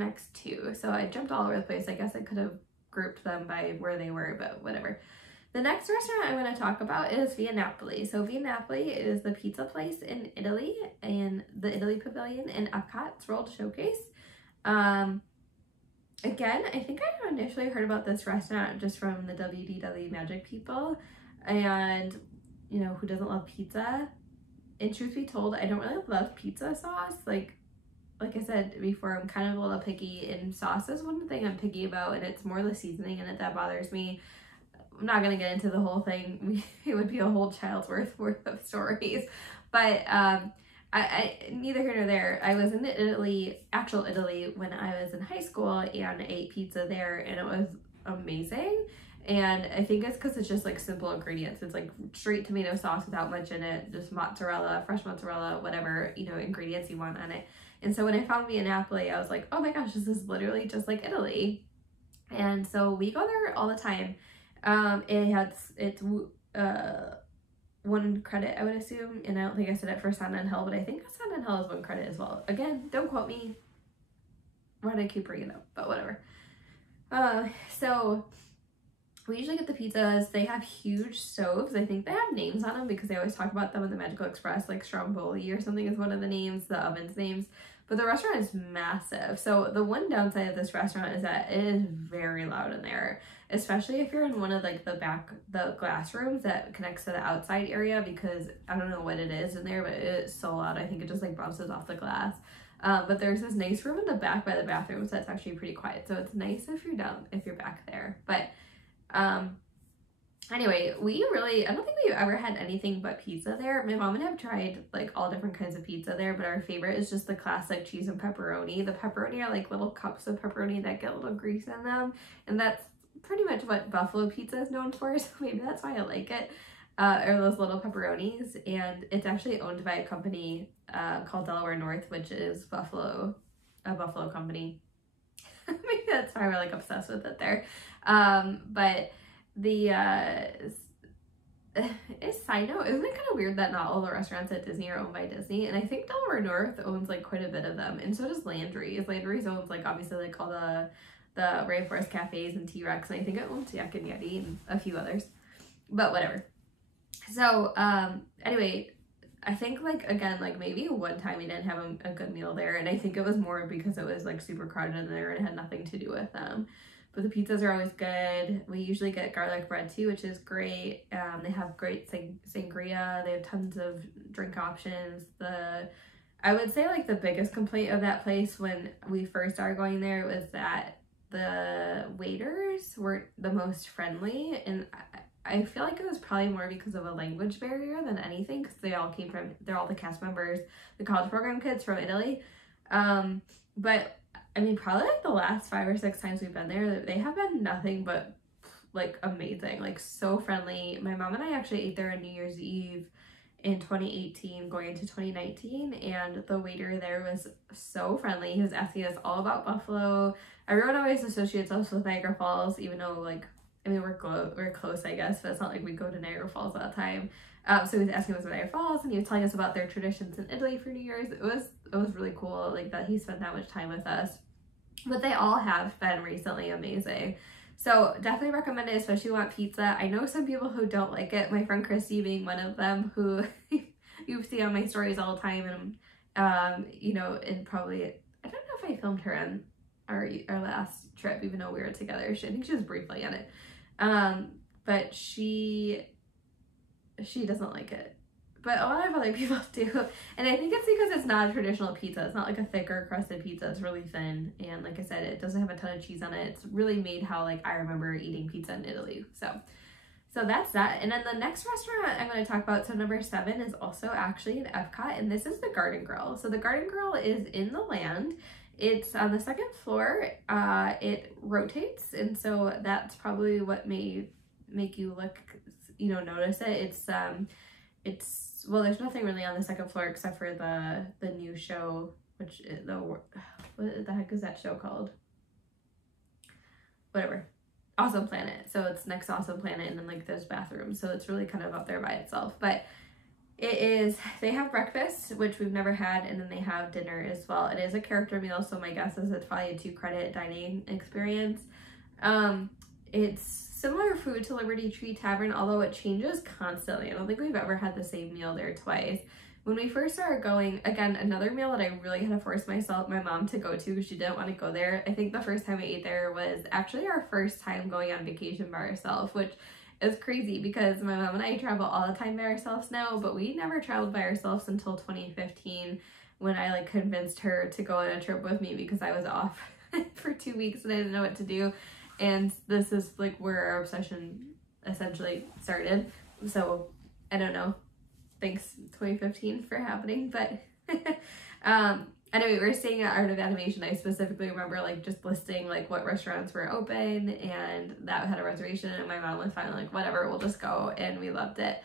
next to. So I jumped all over the place. I guess I could have grouped them by where they were, but whatever. The next restaurant I'm going to talk about is Via Napoli. So Via Napoli is the pizza place in Italy, in the Italy Pavilion in Epcot's World Showcase. Again, I think I initially heard about this restaurant just from the WDW Magic people, and you know, who doesn't love pizza? And truth be told, I don't really love pizza sauce. Like I said before, I'm kind of a little picky, and sauce is one thing I'm picky about, and it's more the seasoning in it that bothers me. I'm not going to get into the whole thing. It would be a whole child's worth of stories. But I neither here nor there. I was in Italy, actual Italy, when I was in high school, and ate pizza there, and it was amazing. And I think it's because it's just like simple ingredients. It's like straight tomato sauce without much in it, just mozzarella, fresh mozzarella, whatever, you know, ingredients you want on it. And so when I found Via Napoli, I was like, oh my gosh, this is literally just like Italy. And so we go there all the time. It's 1 credit, I would assume, and I don't think I said it for Sun and Hill, but I think Sun and Hill is 1 credit as well. Again, don't quote me. Why did I keep bringing it up? But whatever. So we usually get the pizzas. They have huge stoves. I think they have names on them because they always talk about them in the Magical Express, like Stromboli or something is one of the names, the oven's names. But the restaurant is massive. So the one downside of this restaurant is that it is very loud in there, especially if you're in one of like the glass rooms that connects to the outside area, because I don't know what it is in there, but it's so loud. I think it just like bounces off the glass. But there's this nice room in the back by the bathrooms that's actually pretty quiet. So it's nice if you're back there. But anyway, I don't think we've ever had anything but pizza there. My mom and I have tried like all different kinds of pizza there, but our favorite is just the classic cheese and pepperoni. The pepperoni are like little cups of pepperoni that get a little grease in them, and that's pretty much what Buffalo pizza is known for, so maybe that's why I like it, or those little pepperonis. And it's actually owned by a company called Delaware North, which is a Buffalo company. Maybe that's why we're like obsessed with it there. But the side note, isn't it kind of weird that not all the restaurants at Disney are owned by Disney? And I think Delaware North owns like quite a bit of them, and so does Landry's. Landry's owns like obviously like all the Rainforest Cafes and T-Rex, and I think it owns Yak and Yeti and a few others, but whatever. So anyway, I think like again, like maybe one time we didn't have a good meal there, and I think it was more because it was like super crowded in there and it had nothing to do with them. But the pizzas are always good. We usually get garlic bread too, which is great. They have great sangria. They have tons of drink options. I would say like the biggest complaint of that place when we first started going there was that the waiters weren't the most friendly, and I feel like it was probably more because of a language barrier than anything, because they're all the cast members, the college program kids from Italy. But I mean, probably like the last 5 or 6 times we've been there, they have been nothing but like amazing, like so friendly. My mom and I actually ate there on New Year's Eve in 2018 going into 2019, and the waiter there was so friendly. He was asking us all about Buffalo. Everyone always associates us with Niagara Falls, even though like, I mean, we're close, I guess, but it's not like we go to Niagara Falls all the time. So he was asking us about Niagara Falls, and he was telling us about their traditions in Italy for New Year's. It was really cool, like that he spent that much time with us. But they all have been recently amazing. So definitely recommend it, especially if you want pizza. I know some people who don't like it, my friend Christy being one of them, who you see on my stories all the time, and you know, and probably, I don't know if I filmed her on our last trip, even though we were together. I think she was briefly in it. But she doesn't like it. But a lot of other people do. And I think it's because it's not a traditional pizza. It's not like a thicker crusted pizza. It's really thin. And like I said, it doesn't have a ton of cheese on it. It's really made how like I remember eating pizza in Italy. So that's that. And then the next restaurant I'm going to talk about, so number 7, is also actually in Epcot. And this is the Garden Grill. So the Garden Grill is in the land. It's on the 2nd floor. It rotates. And so that's probably what may make you look, you know, notice it. Well, there's nothing really on the 2nd floor except for the new show, which is what the heck is that show called? Whatever. Awesome Planet. So it's next to Awesome Planet, and then like there's bathrooms. So it's really kind of up there by itself. But They have breakfast, which we've never had, and then they have dinner as well. It is a character meal, so my guess is it's probably a 2-credit dining experience. It's similar food to Liberty Tree Tavern, although it changes constantly. I don't think we've ever had the same meal there twice. When we first started going, again, another meal that I really had to force my mom to go to because she didn't want to go there. I think the first time we ate there was actually our first time going on vacation by ourselves, which is crazy because my mom and I travel all the time by ourselves now, but we never traveled by ourselves until 2015 when I like convinced her to go on a trip with me because I was off for 2 weeks and I didn't know what to do. And this is like where our obsession essentially started. So I don't know. Thanks 2015 for happening. But anyway, we were staying at Art of Animation. I specifically remember like just listing like what restaurants were open, and that had a reservation, and my mom was finally like, whatever, we'll just go, and we loved it.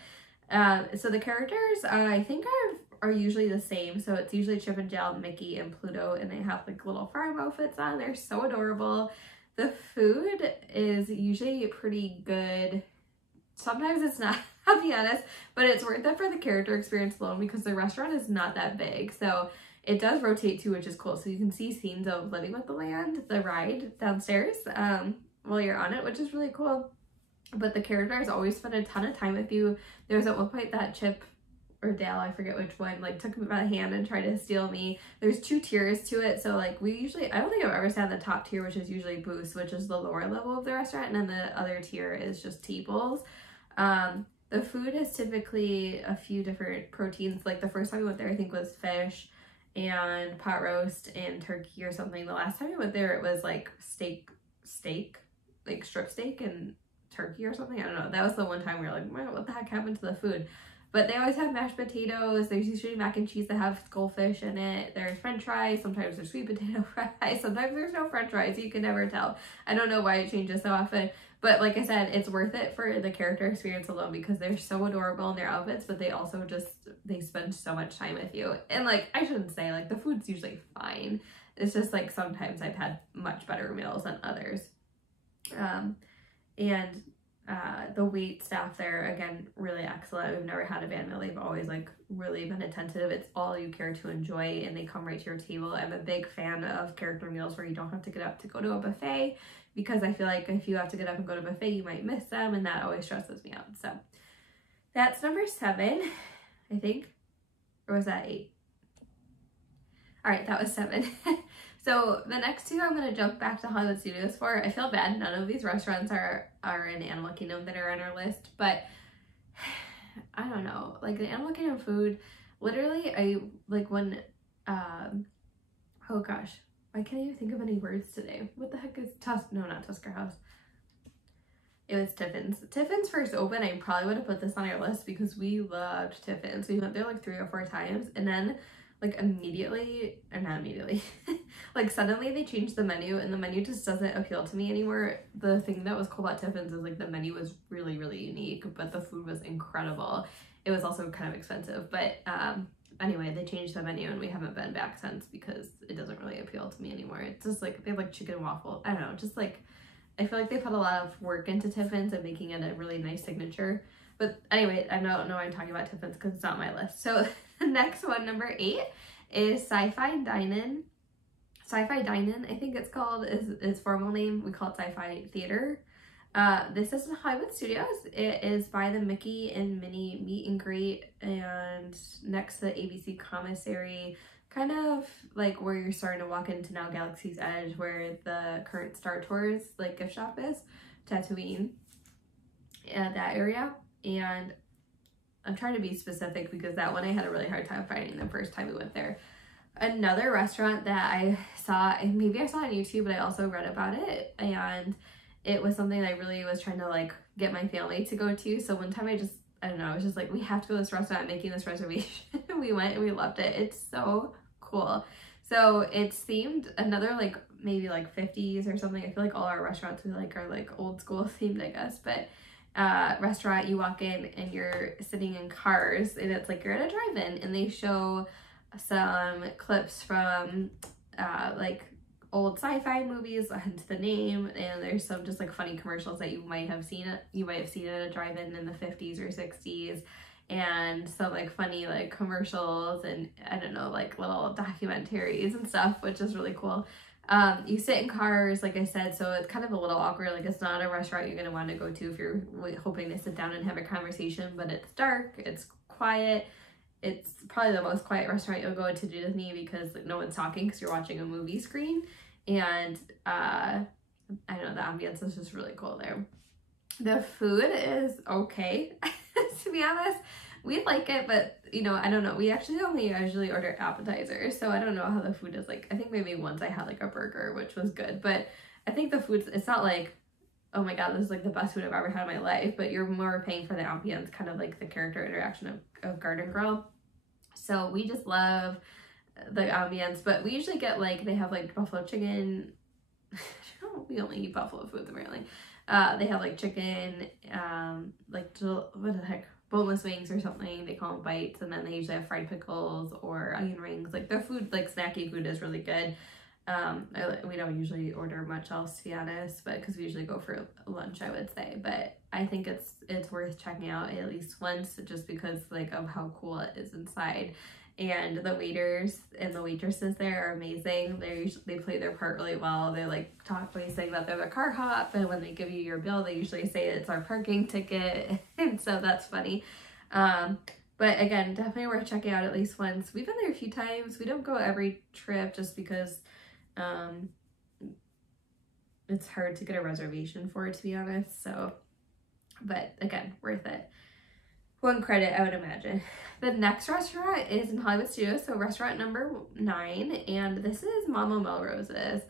So the characters I think are usually the same. So it's usually Chip and Dale, Mickey, and Pluto, and they have like little farm outfits on. They're so adorable. The food is usually pretty good. Sometimes it's not, I'll be honest, but it's worth it for the character experience alone because the restaurant is not that big. So it does rotate too, which is cool. So you can see scenes of Living with the Land, the ride downstairs, while you're on it, which is really cool. But the characters always spend a ton of time with you. There was at one point that Chip or Dale, I forget which one, like took me by the hand and tried to steal me. There's 2 tiers to it. So like we usually, I don't think I've ever sat in the top tier, which is usually booths, which is the lower level of the restaurant. And then the other tier is just tables. The food is typically a few different proteins. Like the first time we went there, I think was fish and pot roast and turkey or something. The last time we went there, it was like steak, like strip steak and turkey or something. I don't know. That was the one time we were like, what the heck happened to the food? But they always have mashed potatoes. There's usually mac and cheese that have goldfish in it. There's french fries. Sometimes there's sweet potato fries. Sometimes there's no french fries. You can never tell. I don't know why it changes so often. But like I said, it's worth it for the character experience alone because they're so adorable in their outfits, but they also just, they spend so much time with you. And like, I shouldn't say, like the food's usually fine. It's just like sometimes I've had much better meals than others. The wait staff there, again, really excellent. We've never had a bad meal. They've always like really been attentive. It's all you care to enjoy and they come right to your table. I'm a big fan of character meals where you don't have to get up to go to a buffet because I feel like if you have to get up and go to a buffet, you might miss them and that always stresses me out. So that's number 7, I think. Or was that 8? All right, that was 7. So the next 2 I'm going to jump back to Hollywood Studios for. I feel bad. None of these restaurants are in Animal Kingdom that are on our list. But I don't know. Like the Animal Kingdom food, literally I like when, oh gosh. I can't even think of any words today. What the heck is no, not Tusker House. It was Tiffin's. Tiffin's first opened, I probably would have put this on our list because we loved Tiffin's. We went there like 3 or 4 times and then like immediately, or not immediately, like suddenly they changed the menu and the menu just doesn't appeal to me anymore. The thing that was cool about Tiffin's is like the menu was really, really unique, but the food was incredible. It was also kind of expensive, but anyway, they changed the menu and we haven't been back since because it doesn't really appeal to me anymore. It's just like, they have like chicken and waffle. I don't know, just like, I feel like they put a lot of work into Tiffin's and making it a really nice signature. But anyway, I don't know why I'm talking about Tiffin's because it's not on my list. So the next one, number 8, is Sci-Fi Dine-In. Sci-Fi Dine-In, I think it's called, is its formal name. We call it Sci-Fi Theater. This is in Hollywood Studios. It is by the Mickey and Minnie Meet and Greet and next to the ABC Commissary, kind of like where you're starting to walk into now Galaxy's Edge, where the current Star Tours like gift shop is, Tatooine, that area. And I'm trying to be specific because that one I had a really hard time finding the first time we went there. Another restaurant that I saw, and maybe I saw on YouTube, but I also read about it, and it was something that I really was trying to like get my family to go to. So one time I don't know, I was just like, we have to go to this restaurant, I'm making this reservation. We went and we loved it. It's so cool. So it's themed another like maybe like 50s or something. I feel like all our restaurants we like are like old school themed, I guess. But restaurant, you walk in and you're sitting in cars and it's like you're at a drive-in and they show some clips from like old sci-fi movies, hence the name, and there's some just like funny commercials that you might have seen at a drive-in in the 50s or 60s. and some like funny like commercials and I don't know, like little documentaries and stuff, which is really cool. You sit in cars, like I said, so it's kind of a little awkward. Like it's not a restaurant you're gonna want to go to if you're hoping to sit down and have a conversation, but it's dark, it's quiet. It's probably the most quiet restaurant you'll go to Disney because like, no one's talking because you're watching a movie screen. And I know the ambience is just really cool there. The food is okay, to be honest. We like it, but you know, I don't know. We actually only usually order appetizers, so I don't know how the food is. Like, I think maybe once I had like a burger, which was good, but I think the food, it's not like, oh my god, this is like the best food I've ever had in my life, but you're more paying for the ambience, kind of like the character interaction of Garden Grill. So we just love the ambience, but we usually get like, they have like buffalo chicken. We only eat buffalo foods apparently. They have like chicken, like what the heck, boneless wings or something. They call them bites, and then they usually have fried pickles or onion rings. Like their food, like snacky food, is really good. We don't usually order much else, to be honest, but because we usually go for lunch, I would say. But I think it's worth checking out at least once, just because like of how cool it is inside. And the waiters and the waitresses there are amazing. They play their part really well. They like saying that they're the car hop, and when they give you your bill, they usually say it's our parking ticket, and so that's funny. But again, definitely worth checking out at least once. We've been there a few times. We don't go every trip just because it's hard to get a reservation for it, to be honest. So, but again, worth it. 1 credit, I would imagine. The next restaurant is in Hollywood Studios, so restaurant number 9, and this is Mama Melrose's.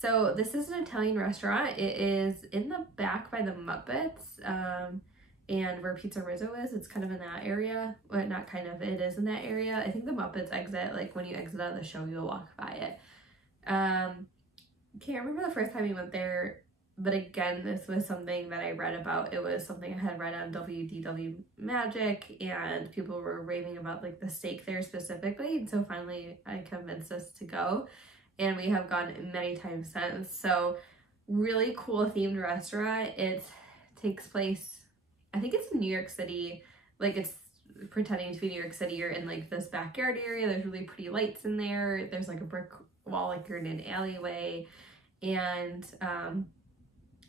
So this is an Italian restaurant. It is in the back by the Muppets, and where Pizza Rizzo is. It's kind of in that area. Well, not kind of, it is in that area. I think the Muppets exit, like when you exit out of the show, you'll walk by it. Can't remember the first time we went there, but again, this was something that I read about. It was something I had read on WDW Magic, and people were raving about like the steak there specifically, and so finally I convinced us to go, and we have gone many times since. So really cool themed restaurant. It takes place, I think it's in New York City, like it's pretending to be New York City. You're in like this backyard area. There's really pretty lights in there. There's like a brick wall, like you're in an alleyway, and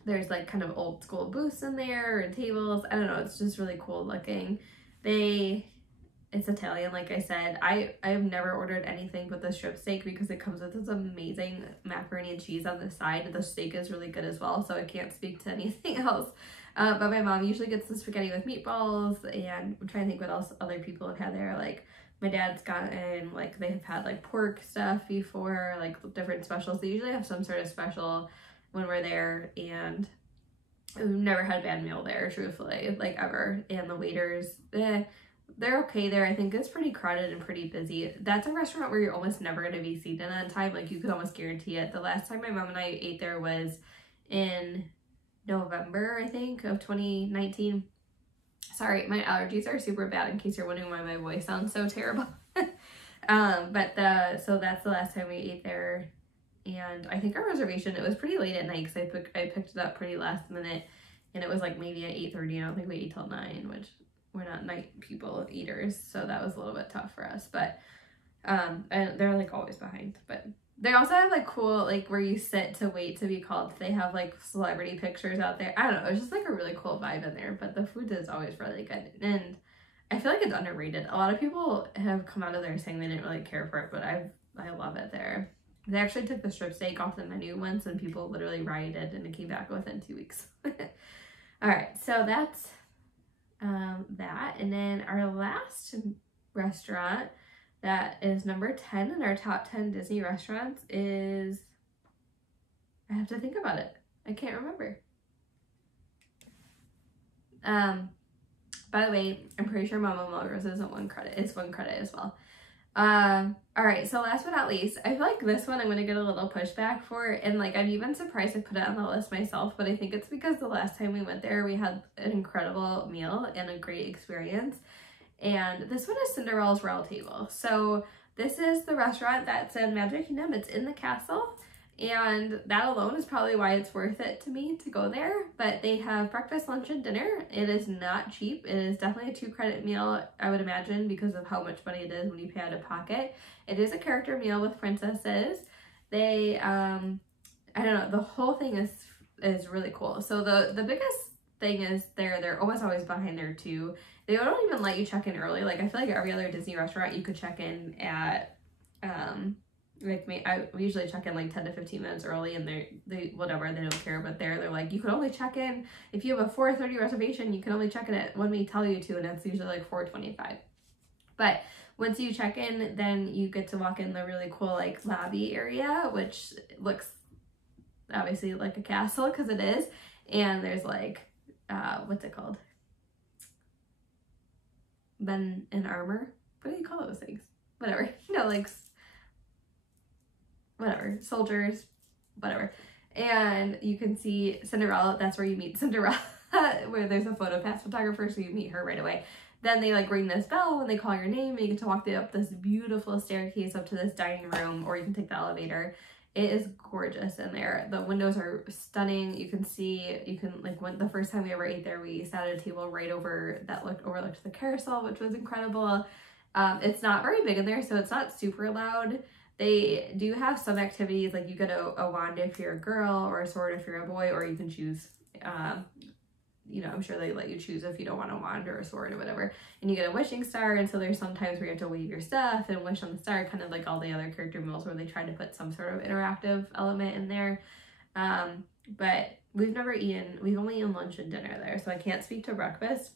there's like kind of old school booths in there and tables. I don't know, it's just really cool looking. It's Italian, like I said. I've never ordered anything but the strip steak because it comes with this amazing macaroni and cheese on the side. The steak is really good as well, so I can't speak to anything else. But my mom usually gets the spaghetti with meatballs, and I'm trying to think what else other people have had there. Like my dad's gotten, like they've had like pork stuff before, like different specials. They usually have some sort of special when we're there, and we've never had a bad meal there, truthfully, like ever. And the waiters, they're okay there. I think it's pretty crowded and pretty busy. That's a restaurant where you're almost never going to be seated on time. Like you could almost guarantee it. The last time my mom and I ate there was in November, I think, of 2019. Sorry, my allergies are super bad, in case you're wondering why my voice sounds so terrible. So that's the last time we ate there. And I think our reservation, it was pretty late at night because I picked it up pretty last minute, and it was like maybe at 8:30. I don't think we ate till 9, which we're not night people eaters, so that was a little bit tough for us. But and they're like always behind. But they also have like cool, like where you sit to wait to be called. They have like celebrity pictures out there. I don't know, it's just like a really cool vibe in there. But the food is always really good, and I feel like it's underrated. A lot of people have come out of there saying they didn't really care for it, but I love it there. They actually took the strip steak off the menu once, and people literally rioted, and it came back within 2 weeks. All right, so that's that. And then our last restaurant that is number 10 in our top 10 Disney restaurants is, I have to think about it. I can't remember. By the way, I'm pretty sure Mama Melrose isn't 1 credit. It's 1 credit as well. All right, so last but not least, I feel like this one I'm gonna get a little pushback for, and like I'm even surprised I put it on the list myself, but I think it's because the last time we went there we had an incredible meal and a great experience. And this one is Cinderella's Royal Table. So this is the restaurant that's in Magic Kingdom. It's in the castle, And that alone is probably why it's worth it to me to go there. But they have breakfast, lunch, and dinner. It is not cheap. It is definitely a 2-credit meal, I would imagine, because of how much money it is when you pay out of pocket. It is a character meal with princesses. They, I don't know, the whole thing is really cool. So the biggest thing is they're almost always behind there too. They don't even let you check in early. Like, I feel like every other Disney restaurant you could check in at, like me, we usually check in like 10 to 15 minutes early, and they whatever, they don't care. But they're like, you can only check in if you have a 4:30 reservation, you can only check in at when we tell you to, and it's usually like 4:25. But once you check in, then you get to walk in the really cool like lobby area, which looks obviously like a castle, because it is. And there's like what's it called, men in armor, what do you call those things, whatever, you know, like whatever, soldiers, whatever. And you can see Cinderella. That's where you meet Cinderella, where there's a photo pass photographer, so you meet her right away. Then they like ring this bell when they call your name, and you get to walk up this beautiful staircase up to this dining room, or you can take the elevator. It is gorgeous in there. The windows are stunning. You can see, when the first time we ever ate there, we sat at a table right over that overlooked the carousel, which was incredible. It's not very big in there, so it's not super loud. They do have some activities, like you get a wand if you're a girl, or a sword if you're a boy, or you can choose, you know, I'm sure they let you choose if you don't want a wand or a sword or whatever. And you get a wishing star, and so there's sometimes where you have to wave your stuff and wish on the star, kind of like all the other character meals where they try to put some sort of interactive element in there. But we've only eaten lunch and dinner there, so I can't speak to breakfast.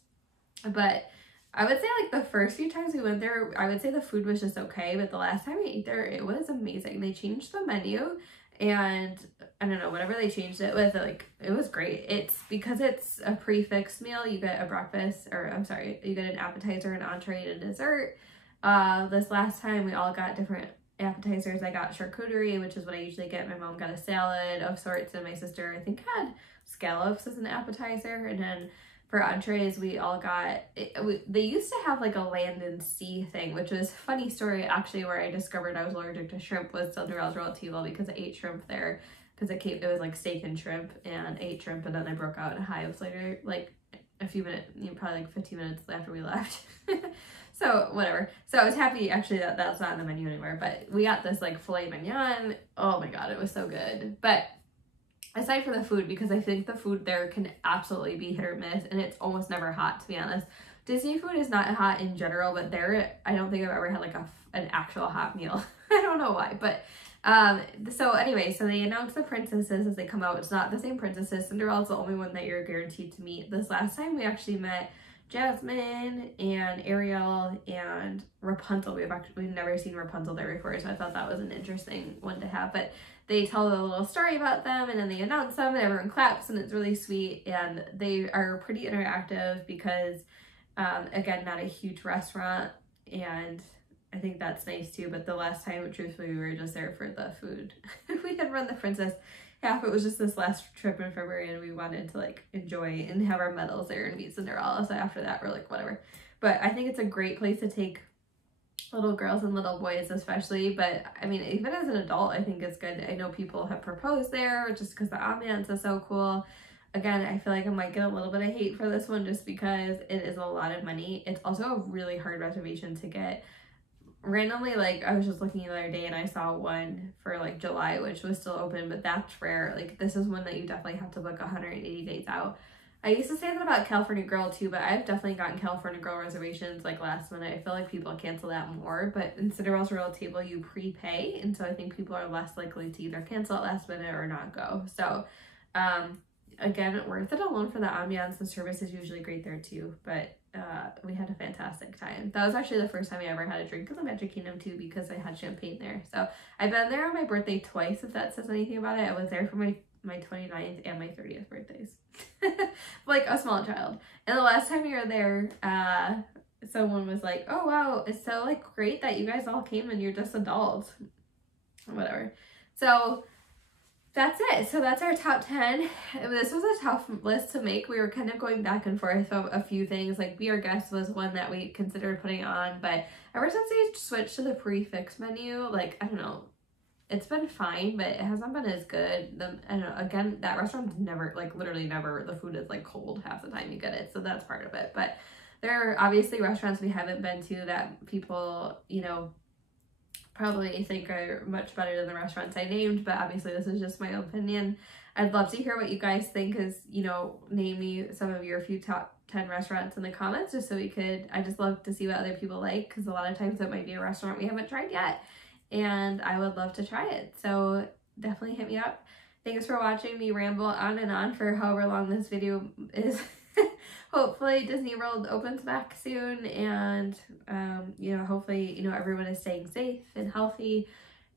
But I would say like the first few times we went there, I would say the food was just okay, but the last time we ate there, it was amazing. They changed the menu, and I don't know, whatever they changed it with, like, it was great. It's because it's a prefix meal, you get a breakfast, or I'm sorry, you get an appetizer, an entree, and a dessert. This last time we all got different appetizers. I got charcuterie, which is what I usually get. My mom got a salad of sorts, and my sister, I think, had scallops as an appetizer. And then for entrees, we all got, they used to have like a land and sea thing, which was a funny story actually, where I discovered I was allergic to shrimp with Cinderella's Royal Table, because I ate shrimp there, because it was like steak and shrimp, and I ate shrimp, and then I broke out in hives later, like a few minutes, probably like 15 minutes after we left. So whatever. So I was happy actually that that's not on the menu anymore, but we got this like filet mignon. Oh my god, it was so good. But aside from the food, because I think the food there can absolutely be hit or miss, and it's almost never hot, to be honest. Disney food is not hot in general, but there, I don't think I've ever had like an actual hot meal. I don't know why, but so anyway, so they announced the princesses as they come out. It's not the same princesses. Cinderella's the only one that you're guaranteed to meet. This last time we actually met Jasmine and Ariel and Rapunzel. We've never seen Rapunzel there before, so I thought that was an interesting one to have. But they tell a little story about them, and then they announce them, and everyone claps, and it's really sweet. And they are pretty interactive because, again, not a huge restaurant, and I think that's nice too. But the last time, truthfully, we were just there for the food. We had run the princess half. It was just this last trip in February, and we wanted to like enjoy and have our medals there and meet Cinderella. So after that, we're like, whatever. But I think it's a great place to take little girls and little boys especially. But I mean, even as an adult, I think it's good. I know people have proposed there just because the ambiance is so cool. Again, I feel like I might get a little bit of hate for this one just because it is a lot of money. It's also a really hard reservation to get. Randomly, like, I was just looking the other day and I saw one for like July, which was still open, but that's rare. Like, this is one that you definitely have to book 180 days out. I used to say that about California Girl too, but I've definitely gotten California Girl reservations like last minute. I feel like people cancel that more, but in Cinderella's Royal Table, you prepay, and so I think people are less likely to either cancel it last minute or not go. So, again, worth it alone for the ambiance. The service is usually great there too, but we had a fantastic time. That was actually the first time I ever had a drink in the Magic Kingdom too, because I had champagne there. So I've been there on my birthday twice, if that says anything about it. I was there for my 29th and my 30th birthdays. Like a small child. And the last time we were there, someone was like, oh wow, it's so like great that you guys all came and you're just adults. Whatever. So that's it. So that's our top 10. This was a tough list to make. We were kind of going back and forth on a few things. Like, Be Our Guest was one that we considered putting on, but ever since they switched to the prefix menu, like, I don't know, it's been fine, but it hasn't been as good. I don't know, again, that restaurant's never, like literally never, the food is like cold half the time you get it, so that's part of it. But there are obviously restaurants we haven't been to that people, you know, probably think are much better than the restaurants I named, but obviously this is just my opinion. I'd love to hear what you guys think, is, you know, name me some of your few top 10 restaurants in the comments, just so we could, I just love to see what other people like, because a lot of times it might be a restaurant we haven't tried yet, and I would love to try it. So definitely hit me up. Thanks for watching me ramble on and on for however long this video is. Hopefully Disney World opens back soon, and you know, hopefully, you know, everyone is staying safe and healthy,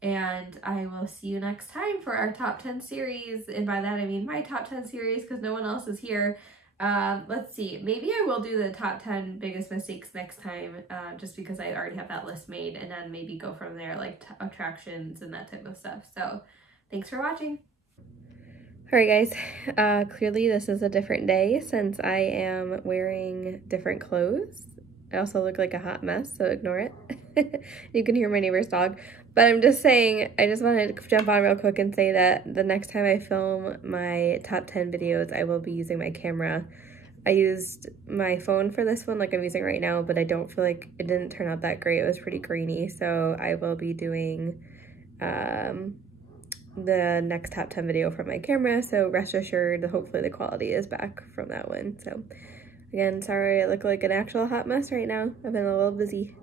and I will see you next time for our top 10 series. And by that I mean my top 10 series, because no one else is here. Let's see, maybe I will do the top 10 biggest mistakes next time, just because I already have that list made, and then maybe go from there, like attractions and that type of stuff. So thanks for watching. Alright guys, clearly this is a different day since I am wearing different clothes. I also look like a hot mess, so ignore it. You can hear my neighbor's dog. But I'm just saying, I just wanted to jump on real quick and say that the next time I film my top 10 videos, I will be using my camera. I used my phone for this one like I'm using right now, but I don't feel like it didn't turn out that great. It was pretty grainy, so I will be doing the next top 10 video from my camera, so rest assured hopefully the quality is back from that one. So again, sorry I look like an actual hot mess right now. I've been a little busy.